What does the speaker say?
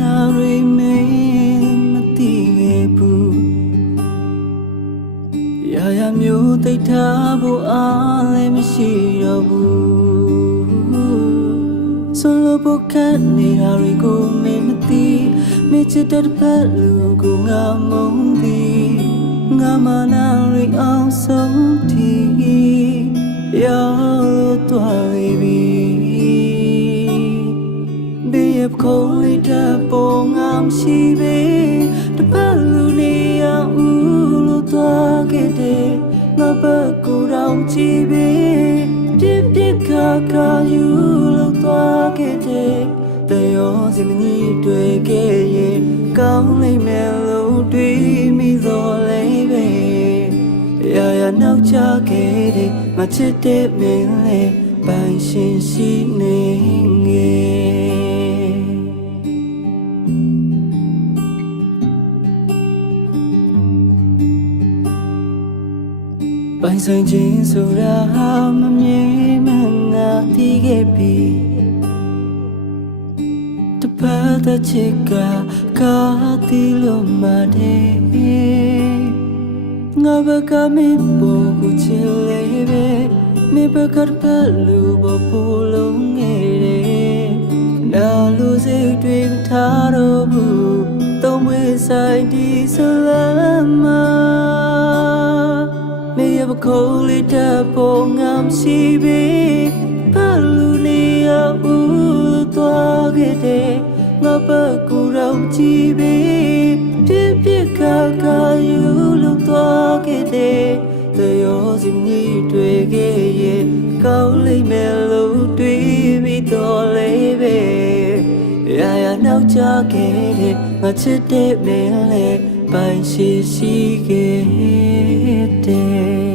နာရီမင်းမသိခဲ့ဘူးရာရာမျိုးသိထားဖို့အားလည်းမရှိတော့ဘူးဆိုလိုဖို့ခက်နေတာတွေကိုမင်းမသိမချစ်တဲ့ဖက်လူကိုငါမုန်းသည်ငါမနာရီအောင်ဆုံးတီရောက်လို့သွားပြီဘေးရခုံးလေးတဲ့ပုံငါမရှိပဲတပတ်လူနေရဦးလို့သွားခဲ့တယ်ငါဘက်ကိုယ်တော်ကြည့်ပဲပြစ်ပြစ်ခါခါယူလို့သွားခဲ့တယ်တယောစီမကြီးတွေ့ခဲ့ရင်ကောင်းလိမ့်မယ်လို့တွေးမိသောလေးပဲရာရာနောက်ချခဲ့တယ်မချစ်တဲ့မင်းလေးပိုင်ရှင်ရှိနေငယ်ပိုင်ဆိုင်ခြင်းဆိုတာမမြဲမှန်ငါသိခဲ့ပြီတပတ်တဲ့ချစ်ကကာတီလို့မတဲ့ငါဘကမေပိုကိုချစ်လေးပဲမေဘကတ်ပလူဘပူလုံးငယ်တယ်နာလူစိတ်တွေမထားတော့ဘူးသုံးဝေးဆိုင်ဒီဆလမ်းမှာမေရဘခိုးလေးတဲ့ပုံငါမရှိပဲဘလူနေရဦးသွားခဲ့တယ်ငါဘကူတော့ကြည့်ပဲပြစ်ပြစ်ခါခါယူလို့သွားခဲ့တယ်တယောစီမကြီးတွေ့ခဲ့ရင်ကောင်းလိမ့်မယ်လို့တွေးပြီးတော့လေးပဲရာရာနောက်ချခဲ့တယ်ငါချစ်တဲ့မင်းလေးပိုင်ရှိခဲ့တယ်